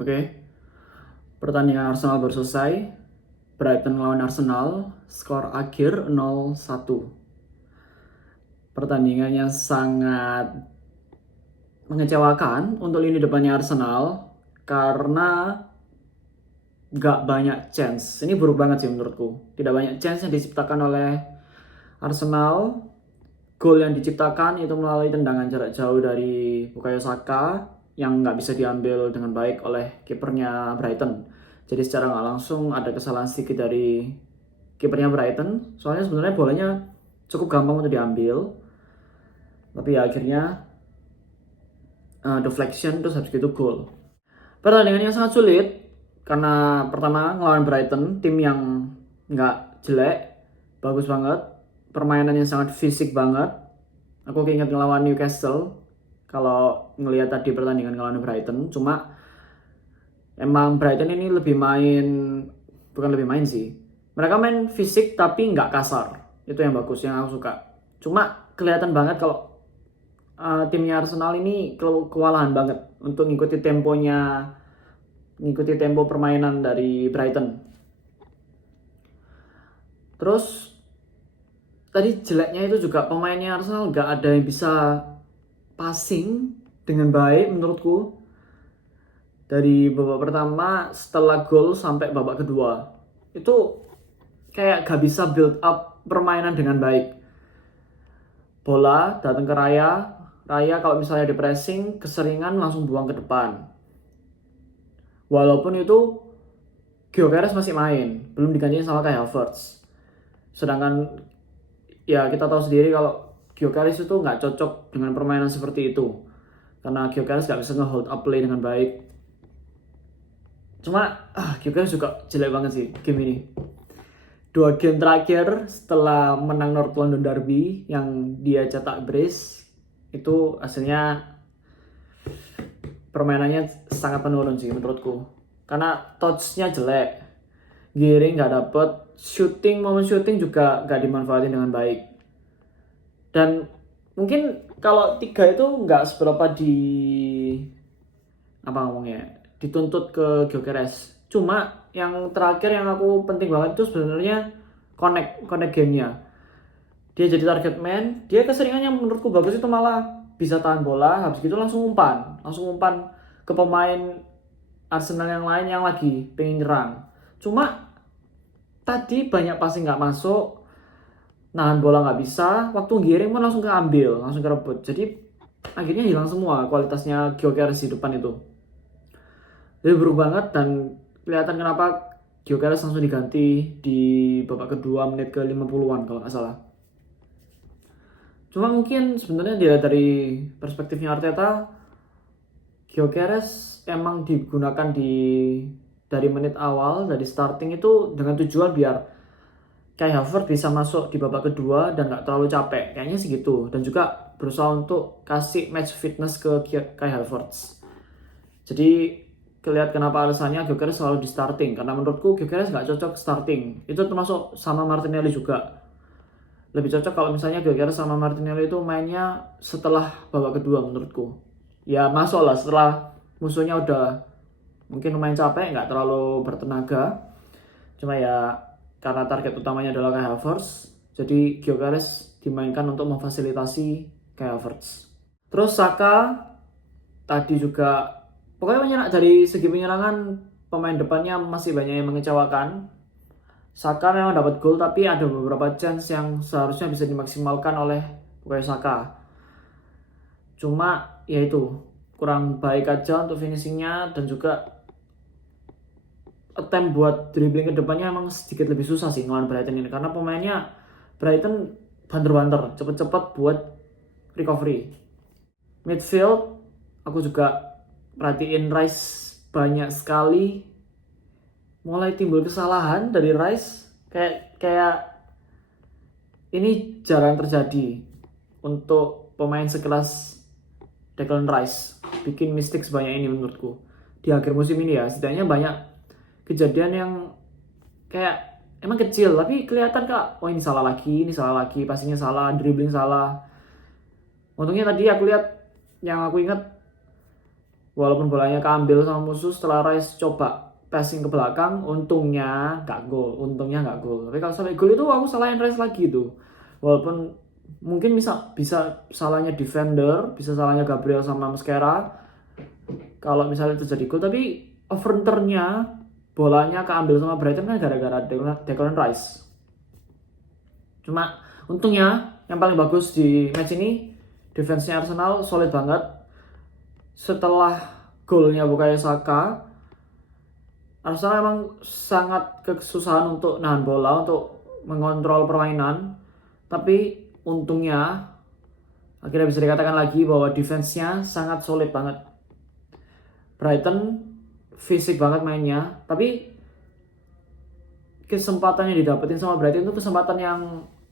Oke, pertandingan Arsenal baru selesai. Brighton lawan Arsenal, skor akhir 0-1. Pertandingannya sangat mengecewakan untuk lini depannya Arsenal karena gak banyak chance. Ini buruk banget sih menurutku. Tidak banyak chance yang diciptakan oleh Arsenal. Gol yang diciptakan itu melalui tendangan jarak jauh dari Bukayo Saka yang nggak bisa diambil dengan baik oleh kipernya Brighton. Jadi secara nggak langsung ada kesalahan sedikit dari kipernya Brighton. Soalnya sebenarnya bolanya cukup gampang untuk diambil, tapi ya akhirnya deflection terus habis itu gol. Pertandingan yang sangat sulit karena pertama ngelawan Brighton, tim yang nggak jelek, bagus banget, permainan yang sangat fisik banget. Aku keinget ngelawan Newcastle kalau ngelihat tadi pertandingan ngelawan Brighton. Cuma emang Brighton ini bukan lebih main sih. Mereka main fisik tapi nggak kasar. Itu yang bagus, yang aku suka. Cuma kelihatan banget kalau timnya Arsenal ini kewalahan banget untuk ngikuti tempo permainan dari Brighton. Terus tadi jeleknya itu juga pemainnya Arsenal nggak ada yang bisa passing dengan baik menurutku. Dari babak pertama setelah gol sampai babak kedua itu kayak gak bisa build up permainan dengan baik. Bola datang ke Raya kalau misalnya di pressing keseringan langsung buang ke depan. Walaupun itu Gyökeres masih main, belum digantiin sama Kai Havertz. Sedangkan ya kita tahu sendiri kalau Gyökeres itu nggak cocok dengan permainan seperti itu. Karena Gyökeres nggak bisa nge-hold up play dengan baik. Cuma Gyökeres juga jelek banget sih game ini. 2 game terakhir setelah menang North London Derby yang dia cetak brace, itu hasilnya permainannya sangat menurun sih menurutku. Karena touch-nya jelek, giring nggak dapet, momen shooting juga nggak dimanfaatin dengan baik. Dan mungkin kalau 3 itu nggak seberapa dituntut ke Gyökeres. Cuma yang terakhir yang aku penting banget itu sebenarnya connect gamenya. Dia jadi target man, dia keseringan yang menurutku bagus itu malah bisa tahan bola, habis itu langsung umpan ke pemain Arsenal yang lain yang lagi pengen nyerang. Cuma tadi banyak passing nggak masuk, nahan bola nggak bisa, waktu giring pun langsung langsung kerebut. Jadi akhirnya hilang semua kualitasnya Gyökeres di depan itu. Jadi buruk banget dan kelihatan kenapa Gyökeres langsung diganti di babak kedua menit ke 50-an kalau nggak salah. Cuma mungkin sebenarnya dilihat dari perspektifnya Arteta, Gyökeres emang digunakan dari menit awal, dari starting itu dengan tujuan biar Kai Havertz bisa masuk di babak kedua dan nggak terlalu capek. Kayaknya sih gitu. Dan juga berusaha untuk kasih match fitness ke Kai Havertz. Jadi kelihatan kenapa alasannya Gyökeres selalu di starting, karena menurutku Gyökeres nggak cocok starting. Itu termasuk sama Martinelli juga. Lebih cocok kalau misalnya Gyökeres sama Martinelli itu mainnya setelah babak kedua menurutku. Ya masuk lah setelah musuhnya udah mungkin lumayan capek, nggak terlalu bertenaga. Cuma ya karena target utamanya adalah Kai Havertz, jadi Gyökeres dimainkan untuk memfasilitasi Kai Havertz. Terus Saka tadi juga pokoknya dari segi penyerangan pemain depannya masih banyak yang mengecewakan. Saka memang dapat gol tapi ada beberapa chance yang seharusnya bisa dimaksimalkan oleh Bukayo Saka. Cuma ya itu kurang baik aja untuk finishingnya, dan juga attempt buat dribbling ke depannya emang sedikit lebih susah sih ngelawan Brighton ini, karena pemainnya Brighton banter-banter, cepet-cepet buat recovery. Midfield aku juga perhatiin Rice banyak sekali mulai timbul kesalahan dari Rice, kayak ini jarang terjadi untuk pemain sekelas Declan Rice bikin mistake sebanyak ini menurutku di akhir musim ini ya. Setidaknya banyak kejadian yang kayak emang kecil tapi kelihatan kak, oh ini salah lagi, passingnya salah, dribbling salah. Untungnya tadi aku lihat, yang aku ingat walaupun bolanya keambil sama musuh setelah Rice coba passing ke belakang, untungnya nggak gol. Tapi kalau sampai gol itu aku salahin Rice lagi tuh. Walaupun mungkin bisa salahnya defender, bisa salahnya Gabriel sama Mosquera kalau misalnya terjadi gol, tapi overturn-nya bolanya keambil sama Brighton kan gara-gara Declan Rice. Cuma untungnya yang paling bagus di match ini defense-nya Arsenal solid banget. Setelah golnya Bukayo Saka, Arsenal memang sangat kesusahan untuk nahan bola, untuk mengontrol permainan. Tapi untungnya akhirnya bisa dikatakan lagi bahwa defense-nya sangat solid banget. Brighton fisik banget mainnya, tapi kesempatan yang didapetin sama Brighton itu kesempatan yang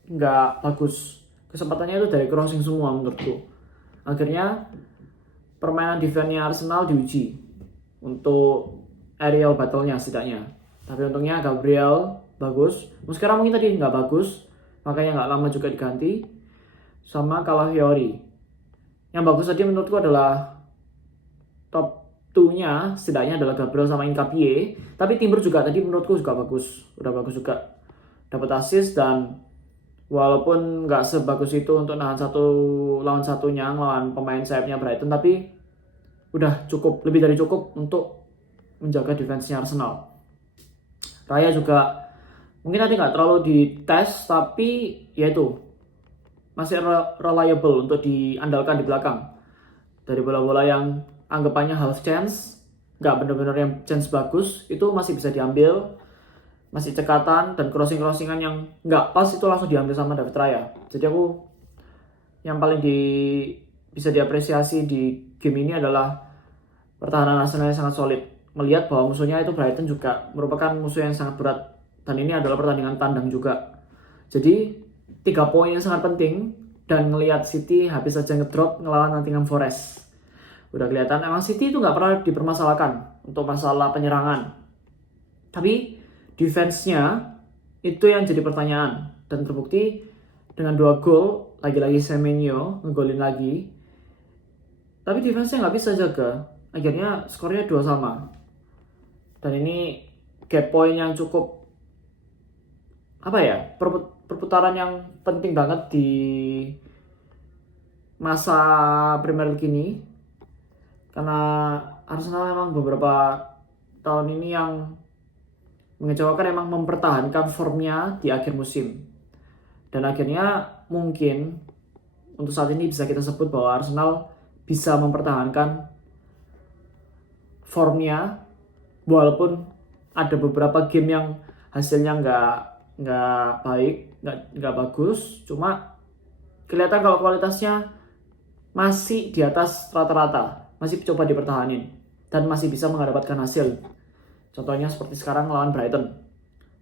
nggak bagus. Kesempatannya itu dari crossing semua menurutku. Akhirnya permainan defense-nya Arsenal diuji untuk aerial battle-nya setidaknya. Tapi untungnya Gabriel bagus. Sekarang mungkin tadi nggak bagus, makanya nggak lama juga diganti. Sama Calafiori. Yang bagus tadi menurutku adalah top 2-nya setidaknya adalah Gabriel sama Nketiah. Tapi Timber juga tadi menurutku juga bagus. Udah bagus juga. Dapat assist dan walaupun nggak sebagus itu untuk nahan satu lawan satunya lawan pemain sayapnya Brighton, tapi udah cukup, lebih dari cukup untuk menjaga defense-nya Arsenal. Raya juga mungkin nanti nggak terlalu dites, tapi ya itu masih reliable untuk diandalkan di belakang. Dari bola-bola yang anggapannya half chance, nggak benar-benar yang chance bagus, itu masih bisa diambil. Masih cekatan dan crossingan yang nggak pas itu langsung diambil sama David Raya. Jadi aku yang paling bisa diapresiasi di game ini adalah pertahanan Arsenal yang sangat solid. Melihat bahwa musuhnya itu Brighton juga merupakan musuh yang sangat berat. Dan ini adalah pertandingan tandang juga. Jadi 3 poin yang sangat penting. Dan ngelihat City habis saja ngedrop ngelawan Nottingham Forest. Udah kelihatan emang City itu nggak pernah dipermasalahkan untuk masalah penyerangan. Tapi defense-nya itu yang jadi pertanyaan. Dan terbukti dengan 2 gol, lagi-lagi Semenyo ngegolin lagi. Tapi defense-nya nggak bisa jaga. Akhirnya skornya 2 sama. Dan ini gap point yang cukup perputaran yang penting banget di masa Premier League ini. Karena Arsenal memang beberapa tahun ini yang mengecewakan, emang mempertahankan formnya di akhir musim. Dan akhirnya mungkin untuk saat ini bisa kita sebut bahwa Arsenal bisa mempertahankan formnya walaupun ada beberapa game yang hasilnya nggak baik, nggak bagus. Cuma kelihatan kalau kualitasnya masih di atas rata-rata, masih coba dipertahanin dan masih bisa mendapatkan hasil. Contohnya seperti sekarang lawan Brighton.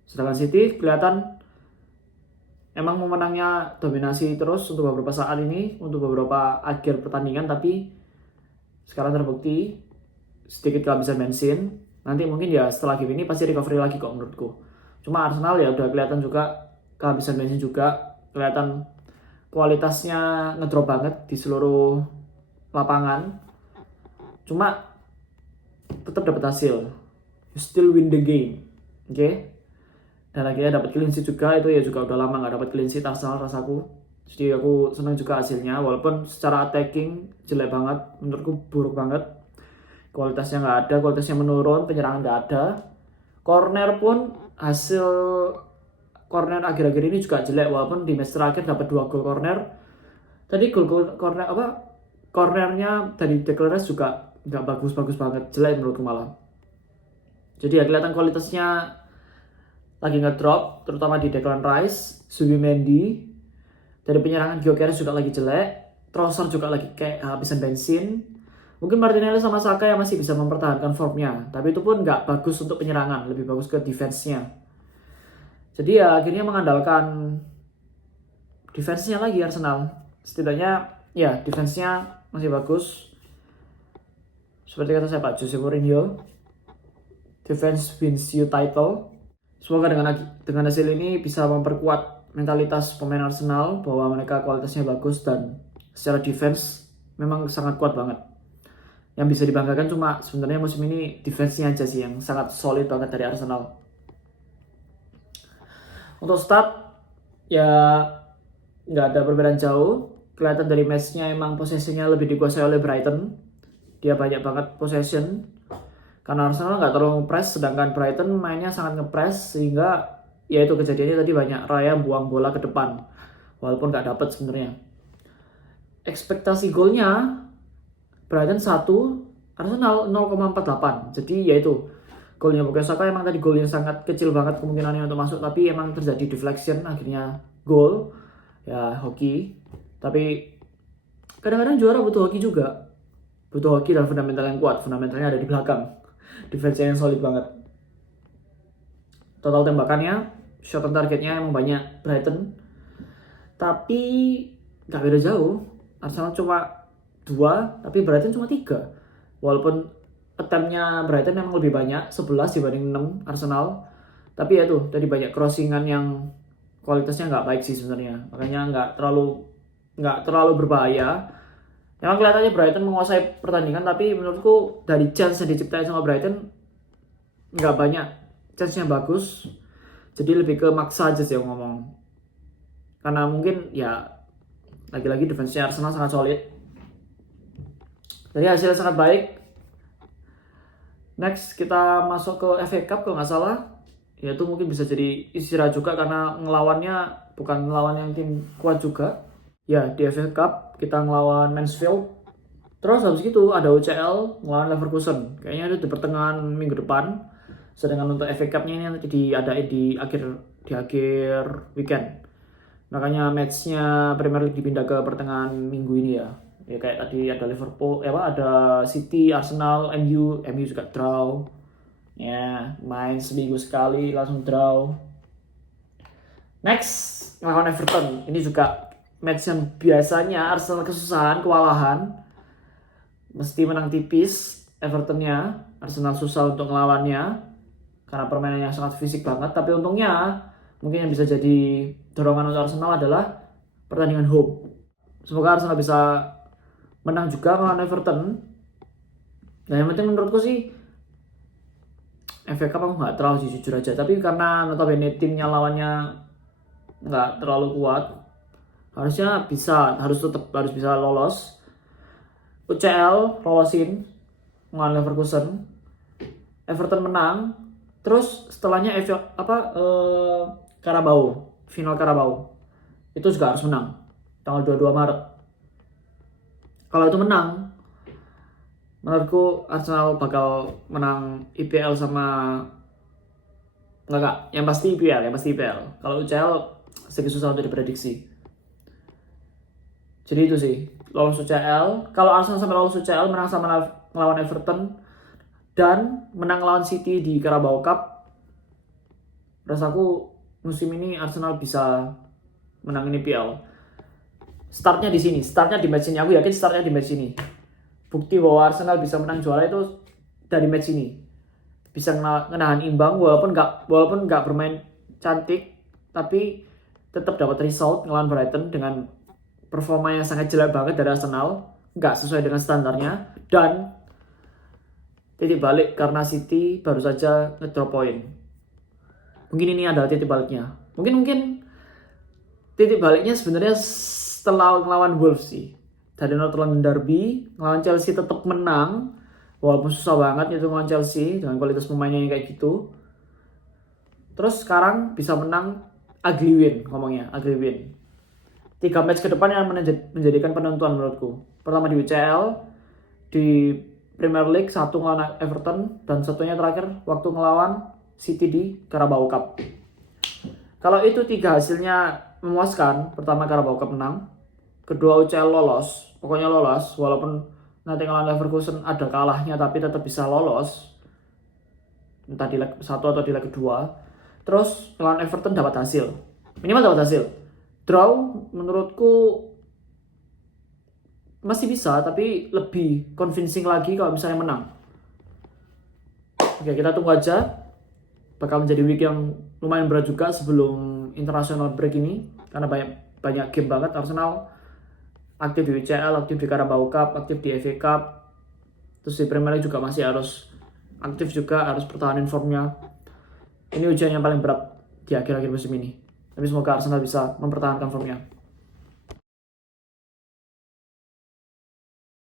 Sedangkan City kelihatan emang memenangnya dominasi terus untuk beberapa saat ini, untuk beberapa akhir pertandingan, tapi sekarang terbukti sedikit kehabisan bensin. Nanti mungkin ya setelah game ini pasti recovery lagi kok menurutku. Cuma Arsenal ya udah kelihatan juga kehabisan bensin juga. Kelihatan kualitasnya ngedrop banget di seluruh lapangan. Cuma tetap dapat hasil. You still win the game, oke? Okay? Dan akhirnya dapat clean sheet juga, itu ya juga udah lama nggak dapat clean sheet Arsenal rasaku. Jadi aku senang juga hasilnya, walaupun secara attacking jelek banget, menurutku buruk banget. Kualitasnya nggak ada, kualitasnya menurun, penyerangan nggak ada. Corner pun hasil corner akhir-akhir ini juga jelek, walaupun di match terakhir dapat 2 gol corner. Tadi gol corner cornernya dari Declan Rice juga nggak bagus-bagus banget, jelek menurutku malah. Jadi ya kelihatan kualitasnya lagi ngedrop, terutama di Declan Rice, Zubimendi. Dari penyerangan Gyökeres juga lagi jelek, Trossard juga lagi kayak habisan bensin. Mungkin Martinelli sama Saka yang masih bisa mempertahankan formnya, tapi itu pun nggak bagus untuk penyerangan, lebih bagus ke defense-nya. Jadi ya akhirnya mengandalkan defense-nya lagi Arsenal. Setidaknya ya defense-nya masih bagus. Seperti kata saya Pak Jose Mourinho, defense wins you title. Semoga dengan hasil ini bisa memperkuat mentalitas pemain Arsenal bahwa mereka kualitasnya bagus dan secara defense memang sangat kuat banget. Yang bisa dibanggakan cuma sebenarnya musim ini defense-nya aja sih yang sangat solid banget dari Arsenal. Untuk start ya nggak ada perbedaan jauh. Kelihatan dari match-nya emang posisinya lebih dikuasai oleh Brighton. Dia banyak banget possession. Karena Arsenal nggak terlalu nge-press, sedangkan Brighton mainnya sangat nge-press, sehingga ya itu kejadiannya tadi banyak Raya buang bola ke depan. Walaupun nggak dapet sebenarnya. Ekspektasi golnya Brighton 1, Arsenal 0,48. Jadi ya itu golnya Bukayo Saka emang tadi golnya sangat kecil banget kemungkinannya untuk masuk, tapi emang terjadi deflection akhirnya gol. Ya hoki. Tapi kadang-kadang juara butuh hoki juga. Butuh hoki dan fundamental yang kuat. Fundamentalnya ada di belakang. Defense yang solid banget. Total tembakannya, shot on targetnya emang banyak Brighton. Tapi gak beda jauh. Arsenal cuma 2, tapi Brighton cuma 3. Walaupun attempt-nya Brighton memang lebih banyak, 11 dibanding 6 Arsenal. Tapi ya tuh, tadi banyak crossingan yang kualitasnya nggak baik sih sebenarnya. Makanya nggak terlalu berbahaya. Memang kelihatannya Brighton menguasai pertandingan, tapi menurutku dari chance yang diciptain sama Brighton nggak banyak chance-nya bagus. Jadi lebih ke maksa aja sih yang ngomong. Karena mungkin ya lagi-lagi defense-nya Arsenal sangat solid. Jadi hasilnya sangat baik. Next kita masuk ke FA Cup kalau nggak salah. Ya itu mungkin bisa jadi istirahat juga karena ngelawannya bukan ngelawan yang tim kuat juga. Ya di FA Cup kita ngelawan Mansfield. Terus habis itu ada UCL ngelawan Leverkusen. Kayaknya itu di pertengahan minggu depan. Sedangkan untuk FA Cup-nya ini nanti diadain di akhir weekend. Makanya match-nya Premier League dipindah ke pertengahan minggu ini ya. Ya kayak tadi ada Liverpool, ada City, Arsenal, MU juga draw. Ya, main seminggu sekali langsung draw. Next, lawan Everton. Ini juga match yang biasanya Arsenal kesusahan, kewalahan. Mesti menang tipis Evertonnya. Arsenal susah untuk ngelawannya karena permainannya sangat fisik banget. Tapi untungnya mungkin yang bisa jadi dorongan untuk Arsenal adalah pertandingan home. Semoga Arsenal bisa menang juga melawan Everton. Nah yang penting menurutku sih FA Cup aku nggak terlalu jujur aja. Tapi karena notabene timnya lawannya nggak terlalu kuat, harusnya harus bisa lolos. UCL lolosin melawan Leverkusen. Everton menang. Terus setelahnya Carabao, final Carabao. Itu juga harus menang. Tanggal 22 Maret. Kalau itu menang, menurutku Arsenal bakal menang IPL sama enggak, yang pasti IPL. Kalau UCL sedikit susah untuk diprediksi. Jadi itu sih, lolos UCL. Kalau Arsenal sampai lolos UCL, menang sama melawan Everton dan menang lawan City di Carabao Cup, rasaku musim ini Arsenal bisa menangin IPL. Startnya di match ini. Aku yakin startnya di match ini. Bukti bahwa Arsenal bisa menang juara itu dari match ini. Bisa ngenahan imbang walaupun nggak bermain cantik, tapi tetap dapat result ngelawan Brighton dengan performa yang sangat jelek banget dari Arsenal, nggak sesuai dengan standarnya, dan titik balik karena City baru saja ngedrop point. Mungkin ini adalah titik baliknya. Mungkin titik baliknya sebenarnya setelah ngelawan Wolves sih. Dari North London Derby, ngelawan Chelsea tetap menang, walaupun susah banget itu ngelawan Chelsea dengan kualitas pemainnya yang kayak gitu. Terus sekarang bisa menang ugly win. 3 match ke depan yang menjadikan penentuan menurutku. Pertama di UCL, di Premier League 1 ngelawan Everton, dan satunya terakhir waktu ngelawan City di Carabao Cup. Kalau itu 3 hasilnya memuaskan, pertama Carabao Cup menang, kedua UCL lolos, pokoknya lolos, walaupun nanti ngelawan Leverkusen ada kalahnya tapi tetap bisa lolos, entah di leg 1 atau di leg kedua. Terus ngelawan Everton dapat hasil, minimal dapat hasil. Draw menurutku masih bisa, tapi lebih convincing lagi kalau misalnya menang. Oke, kita tunggu aja. Bakal menjadi week yang lumayan berat juga sebelum international break ini, karena banyak game banget. Arsenal aktif di UCL, aktif di Carabao Cup, aktif di FA Cup. Terus di Premier League juga masih harus aktif juga, harus pertahanin formnya. Ini ujian yang paling berat di akhir-akhir musim ini. Tapi semoga Arsenal bisa mempertahankan formnya.